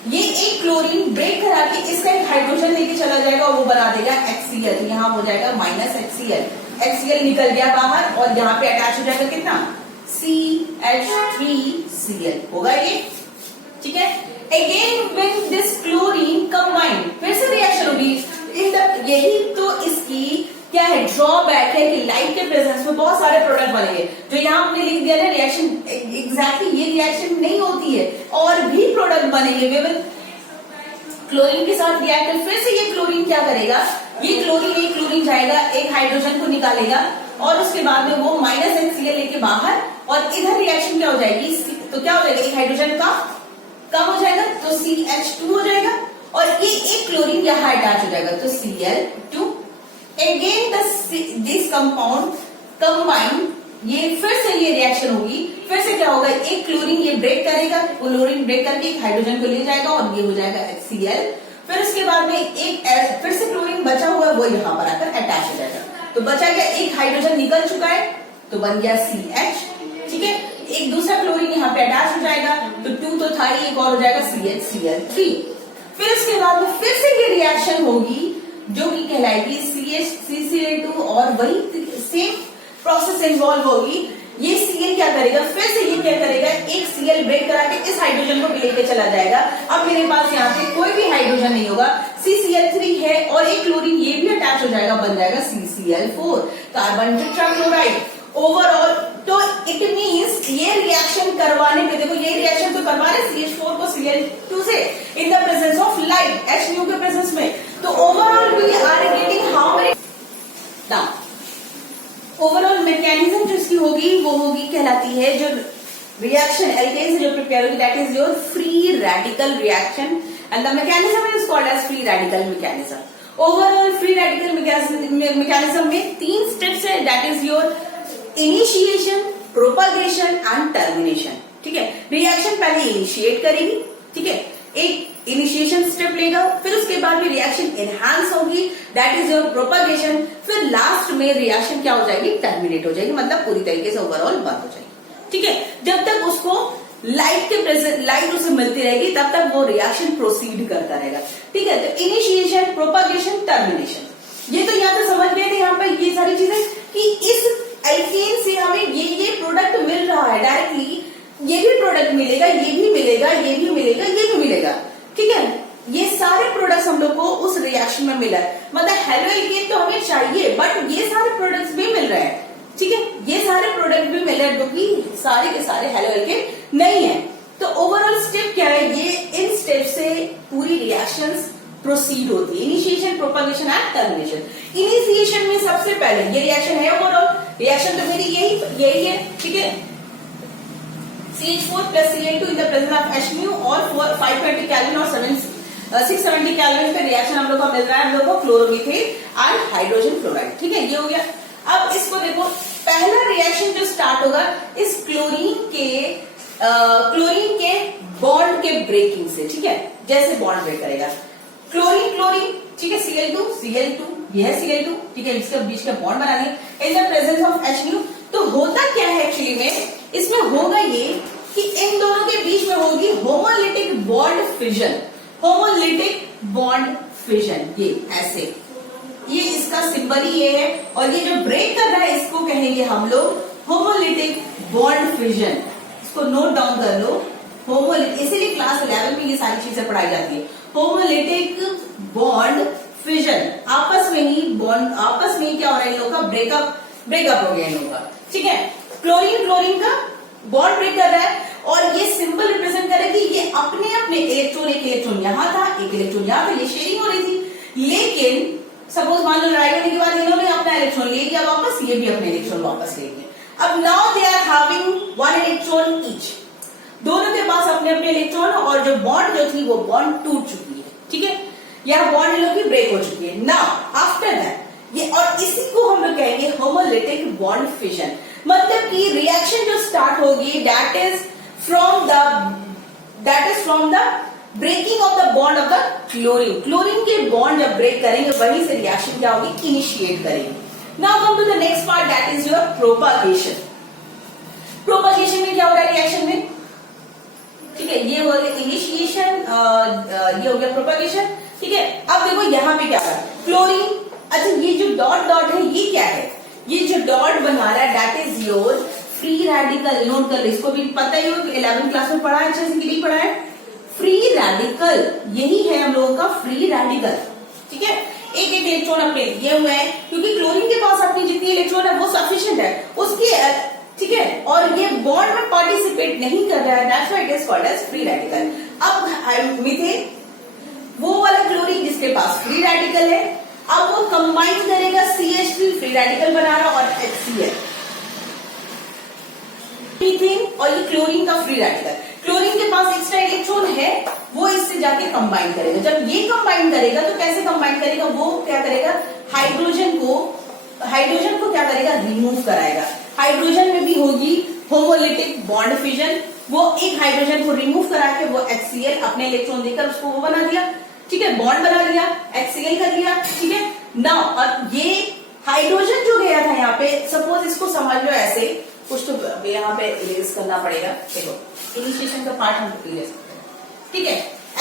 ये एक क्लोरीन ब्रेक करा के इसका एक हाइड्रोजन लेके चला जाएगा और वो बना देगा HCl। यहाँ हो जाएगा -HCl निकल गया बाहर, और यहाँ पे अटैच हो जाएगा कितना, CH3Cl होगा ये, ठीक है। Again when this chlorine combine, फिर से रिएक्शन होगी। यही तो इसकी क्या है, ड्रॉबैक है कि लाइट के प्रेजेंस में बहुत सारे प्रोडक्ट बनेंगे। जो यहाँ हमने लिख दिया ना रिएक्शन, एग्जैक्टली ये रिएक्शन नहीं होती है, और भी प्रोडक्ट बनेंगे। वे विल क्लोरीन के साथ रिएक्ट, फिर से ये क्लोरीन क्या करेगा, ये एक क्लोरीन जाएगा, एक हाइड्रोजन को निकालेगा, और उसके बाद में वो -HCl लेके बाहर, और इधर रिएक्शन क्या हो जाएगी, तो क्या हो जाएगा, एक हाइड्रोजन का कम हो जाएगा तो CH2 हो जाएगा, और ये एक क्लोरीन यहाँ अटैच हो जाएगा तो Cl2। Again this compound combine, ये फिर से ये रिएक्शन होगी, फिर से क्या होगा, एक क्लोरीन ये ब्रेक करेगा, क्लोरीन ब्रेक करके एक हाइड्रोजन को ले जाएगा और ये हो जाएगा HCl। फिर उसके बाद में एक फिर से क्लोरीन बचा हुआ है, वो यहाँ पर आकर अटैच हो जाएगा, तो बचा गया एक हाइड्रोजन निकल चुका है तो बन गया CH, ठीक है। एक दूसरा क्लोरीन यहाँ पे अटैच हो जाएगा तो 2 तो था ही, एक और हो जाएगा CH_Cl3। फिर उसके बाद में फिर से ये रिएक्शन होगी जो कि कहलाएगी CH3Cl2 और वही सेम प्रोसेस इन्वॉल्व होगी। ये Cl क्या करेगा, फिर से ये क्या करेगा, एक Cl ब्रेक करा के इस हाइड्रोजन को लेके चला जाएगा। अब मेरे पास यहाँ पे कोई भी हाइड्रोजन नहीं होगा, CCl3 है और एक क्लोरीन ये भी अटैच हो जाएगा, बन जाएगा CCl4, कार्बन टेट्राक्लोराइड। ओवरऑल तो इट मींस ये रिएक्शन करवाने पे, देखो ये रिएक्शन तो करवा रहे CH4 को Cl2 से in the presence of light, H के प्रेजेंस में। तो overall we are getting how many, overall mechanism जो इसकी होगी वो होगी कहलाती है, जो रिएक्शन एल्केन से जो प्रिपेयर होगी that is your free radical reaction and the mechanism is called as free radical mechanism. Overall free radical mechanism में 3 स्टेप्स है, that is your initiation, propagation and termination, ठीक है। रिएक्शन पहले initiate करेगी, ठीक है, एक इनिशिएशन स्टेप लेगा, फिर उसके बाद में रिएक्शन एनहांस होगी, दैट इज योर प्रोपगेशन, फिर लास्ट में रिएक्शन क्या हो जाएगी, टर्मिनेट हो जाएगी, मतलब पूरी तरीके से ओवरऑल बंद हो जाएगी, ठीक है। जब तक उसको लाइट के प्रेजेंट, लाइट उसे मिलती रहेगी तब तक वो रिएक्शन प्रोसीड करता रहेगा, ठीक है। तो इनिशिएशन, प्रोपगेशन, टर्मिनेशन, ये तो यहाँ तो समझ गए थे यहाँ पर ये सारी चीजें कि इस एल्केन से हमें ये प्रोडक्ट मिल रहा है डायरेक्टली, ये भी प्रोडक्ट मिलेगा, ये भी मिलेगा, ये भी मिलेगा, ये भी मिलेगा, ठीक है। ये सारे प्रोडक्ट्स हम लोग को उस रिएक्शन में मिला है, मतलब हेलो एल्केन तो हमें चाहिए बट ये सारे प्रोडक्ट्स भी मिल रहे हैं, ठीक है, ये सारे प्रोडक्ट भी मिल रहे हैं जो कि सारे के सारे हेलो एल्केन नहीं है। तो ओवरऑल स्टेप क्या है, ये इन स्टेप से पूरी रिएक्शंस प्रोसीड होती है, initiation, propagation and termination. Initiation में सबसे पहले ये रिएक्शन है, ओवरऑल रिएक्शन तो मेरी यही है, ठीक है, CH4 plus Cl2 in the presence of H और 520 केल्विन और 670 केल्विन पे रिएक्शन हम लोग को मिल रहा है, हम लोग को क्लोरोमीथेन एंड हाइड्रोजन क्लोराइड, ठीक है, ये हो गया। अब इसको देखो, पहला रिएक्शन जो स्टार्ट होगा इस क्लोरीन के बॉन्ड के ब्रेकिंग से, ठीक है, जैसे बॉन्ड ब्रेक करेगा क्लोरीन, ठीक है, Cl2, ये है Cl2, ठीक है, इसके बीच का बॉन्ड बनाने इन द प्रेजेंस ऑफ H। तो होता क्या है एक्चुअली में, इसमें होगा ये कि इन दोनों के बीच में होगी homolytic bond fission, homolytic bond fission, ये ऐसे, ये इसका सिंबल ही ये है, और ये जो ब्रेक कर रहा है इसको कहेंगे हम लोग होमोलिटिक बॉन्ड फिजन। इसको नोट डाउन कर लो, होमोलिटिक, इसीलिए क्लास 11 में ये सारी चीजें पढ़ाई जाती है, होमोलिटिक बॉन्ड फिजन, आपस में ही बॉन्ड, आपस में ही क्या हो रहा है, इन लोगों का ब्रेकअप हो गया इन लोगों का, ठीक है। क्लोरीन का बॉन्ड ब्रेक कर रहा है और ये सिंबल रिप्रेजेंट कर रहा है कि ये अपने अपने इलेक्ट्रॉन, एक इलेक्ट्रॉन यहाँ था, एक इलेक्ट्रॉन यहाँ पे, ये शेयरिंग हो रही थी, लेकिन सपोज मान लो लड़ाई होने के बाद इन्होंने अपना इलेक्ट्रॉन ले लिया वापस, ये भी अपने इलेक्ट्रॉन वापस ले लिए। अब now they are having 1 electron each, दोनों के पास अपने अपने इलेक्ट्रॉन, और जो बॉन्ड जो थी वो बॉन्ड टूट चुकी है, ठीक है, यहाँ बॉन्ड इन लोग की ब्रेक हो चुकी है। नाउ आफ्टर दैट ये, और इसी को हम लोग कहेंगे होमोलिटिक बॉन्ड फिजन, मतलब कि रिएक्शन जो स्टार्ट होगी that is from the breaking of the bond of the chlorine के बॉन्ड जब ब्रेक करेंगे वहीं से रिएक्शन क्या होगी, इनिशिएट करेंगे। Now come to the next part, that is your propagation. Propagation में क्या हो रहा है रिएक्शन में, ठीक है, ये हो गया इनिशिएशन, ये हो गया प्रोपगेशन, ठीक है। अब देखो यहाँ पे क्या है, क्लोरीन, अच्छा ये जो डॉट है ये क्या है, ये जो डॉट बना रहा है that is your free radical, note कर लो, इसको भी पता ही हो, 11th क्लास में पढ़ा है, अच्छे से नहीं पढ़ा है, फ्री रेडिकल, यही है हम लोगों का फ्री रेडिकल, ठीक है। एक इलेक्ट्रॉन अपने लिए हुए हैं, क्योंकि क्लोरीन के पास अपनी जितनी इलेक्ट्रॉन है वो सफिशिएंट है उसकी, ठीक है, और ये बॉन्ड में पार्टिसिपेट नहीं कर रहा है, that's why it is called as free radical. अब मीथेन, वो वाला क्लोरीन जिसके पास फ्री रेडिकल है, अब वो कंबाइन करेगा CH3 फ्री रेडिकल बना रहा और HCl, मीथेन और ये क्लोरीन का फ्री रेडिकल। क्लोरीन के पास एक्स्ट्रा इलेक्ट्रॉन है, वो इससे जाके कंबाइन करेगा। जब ये कंबाइन करेगा तो कैसे कंबाइन करेगा, वो क्या करेगा, हाइड्रोजन को क्या करेगा, रिमूव कराएगा। हाइड्रोजन में भी होगी होमोलिटिक बॉन्ड फिजन, वो एक हाइड्रोजन को रिमूव करा के वो HCl अपने इलेक्ट्रॉन देकर उसको वो बना दिया, ठीक है, बॉन्ड बना लिया, HCl कर लिया, ठीक है ना। और ये हाइड्रोजन जो गया था यहाँ पे, सपोज इसको समझ लो ऐसे, कुछ तो यहाँ पे इरेज करना पड़ेगा। देखो इनिशिएशन का पार्ट हम क्लियर सकते हैं, ठीक है।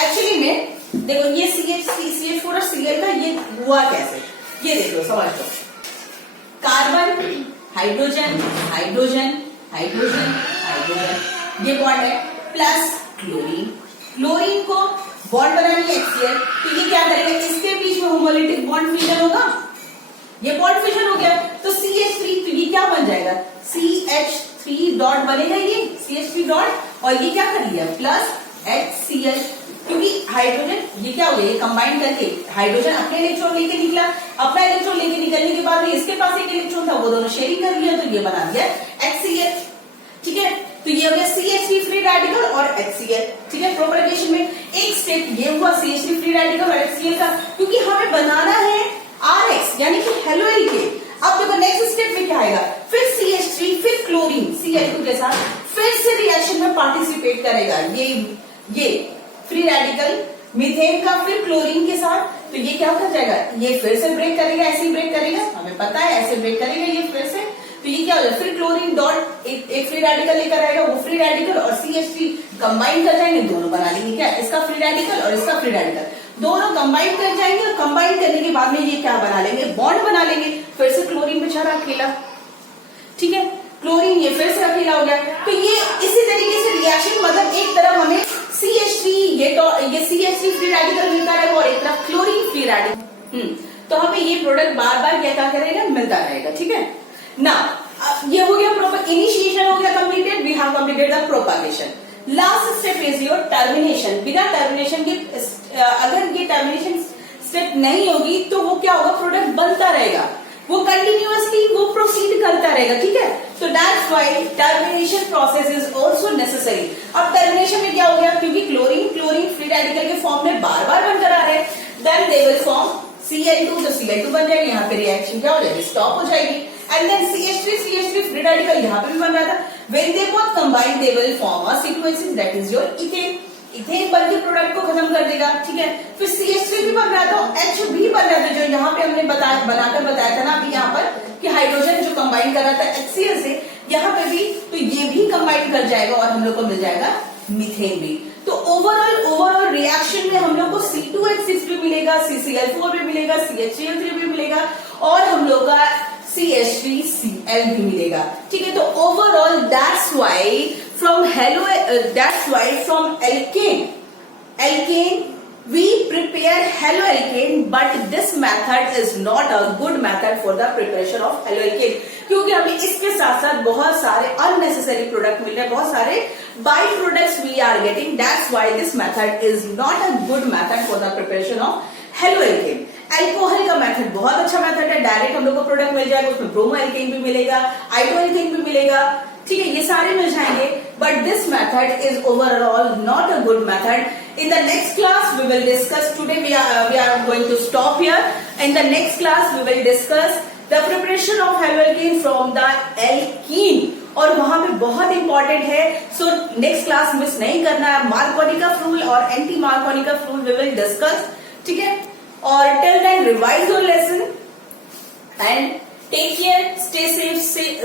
एक्चुअली में देखो ये CH4 और Cl का ये हुआ कैसे, ये देखो समझ लो। Carbon, hydrogen, hydrogen, hydrogen, hydrogen, ये बॉन्ड है, प्लस क्लोरीन। क्लोरीन को बॉन्ड बनानी है HCl, तो ये क्या करेगा, इसके बीच में होमोलिटिक बॉन्ड फिजन होगा, ये बॉन्ड फिजन हो गया, तो CH3, तो ये क्या बन जाएगा, CH3 डॉट बनेगा, ये CH3 डॉट, और ये क्या कर लिया, प्लस HCl, क्योंकि हाइड्रोजन ये क्या हो गया, ये कंबाइन करके हाइड्रोजन अपने इलेक्ट्रॉन लेके निकला, अपना इलेक्ट्रॉन लेके निकलने के बाद में इसके पास एक इलेक्ट्रॉन था, वो दोनों शेयरिंग कर लिया, तो ये बना दिया HCl, ठीक है। तो ये हो गया CH3 फ्री रेडिकल और HCl, ठीक है। प्रोपगेशन में एक स्टेप ये हुआ CH3 फ्री रेडिकल और HCl का, क्योंकि हमें बनाना है RH यानी कि हेलो एल्केन। अब देखो नेक्स्ट स्टेप में क्या आएगा, फिर CH3, फिर क्लोरीन Cl2 के साथ फिर से रिएक्शन में पार्टिसिपेट करेगा, ये फ्री रेडिकल मीथेन का, फिर क्लोरीन के साथ, तो ये क्या कर जाएगा, ये फिर से ब्रेक करेगा, ऐसे ही ब्रेक करेगा, हमें पता है ऐसे ब्रेक करेगा ये फिर से, तो ये क्या हो जाएगा, फिर क्लोरीन डॉट एक फ्री रेडिकल लेकर आएगा, वो फ्री रेडिकल और CH3 कंबाइन कर जाएंगे, दोनों बना लेंगे क्या, इसका फ्री रेडिकल और इसका फ्री रेडिकल, दोनों कंबाइन कर जाएंगे, और कंबाइन करने के बाद में ये क्या बना लेंगे, बॉन्ड बना लेंगे, फिर से क्लोरीन बेचारा अकेला, ठीक है, क्लोरीन ये फिर से अकेला हो गया। तो ये इसी तरीके से रिएक्शन, मतलब एक तरफ हमें CH3 ये CH3 फ्री रेडिकल मिलता रहेगा और एक तरफ क्लोरीन फ्री रेडिकल, तो हमें ये प्रोडक्ट बार बार क्या करेगा, मिलता रहेगा, ठीक है ना। ये हो गया इनिशिएशन हो गया completed, we have completed the propagation. Last step is your termination. बिना टर्मिनेशन के, अगर ये टर्मिनेशन स्टेप नहीं होगी तो वो क्या होगा, प्रोडक्ट बनता रहेगा, वो कंटिन्यूअसली वो प्रोसीड करता रहेगा, ठीक है। तो that's why termination process is also necessary. अब टर्मिनेशन में क्या हो गया, क्योंकि क्लोरीन फ्री रेडिकल के फॉर्म में बार बार बनकर आ रहे हैं, then they will form Cl2, तो Cl2 बन जाएगी, यहाँ पे रिएक्शन क्या हो जाएगी, स्टॉप हो जाएगी, and then CH3 free radical यहाँ पे भी बन रहा था, when they both combine they will form a C2H6 that is your ethane. Ethane बन के प्रोडक्ट को खत्म कर देगा, ठीक है। फिर CH3 भी बन रहा था, H भी बन रहा था, जो यहाँ पे हमने बनाकर बताया था ना अभी यहाँ पर, कि हाइड्रोजन जो कंबाइन कर रहा था HCl से, यहाँ पे भी, तो ये भी कंबाइन कर जाएगा और हम लोग को मिल जाएगा मीथेन भी। तो ओवरऑल रिएक्शन में हम लोग को C2H6 भी मिलेगा, CCl4 भी मिलेगा, CH3L3 भी मिलेगा, और हम लोग का CH3Cl भी मिलेगा, ठीक है। तो overall that's why from alkane we prepare haloalkane, but this method is not a good method for the preparation of haloalkane, क्योंकि हमें इसके साथ साथ बहुत सारे unnecessary प्रोडक्ट मिल रहे हैं, बहुत सारे by products we are getting, that's why this method is not a good method for the preparation of haloalkane। Alcohol का मेथड बहुत अच्छा मेथड है, डायरेक्ट हम लोग को प्रोडक्ट मिल जाएगा, उसमें ब्रोमो एल्केन भी मिलेगा, आइडो एल्केन भी मिलेगा, ठीक है, ये सारे मिल जाएंगे, but this method is overall not a good method. In the next class we will discuss, today we are going to stop here. In the next class we will discuss the preparation of haloalkane from the alkene, और वहां पे बहुत important है, so next class miss नहीं करना है। Markovnikov rule और anti Markovnikov rule we will discuss, ठीक है। और till then revise your lesson and take care, stay safe,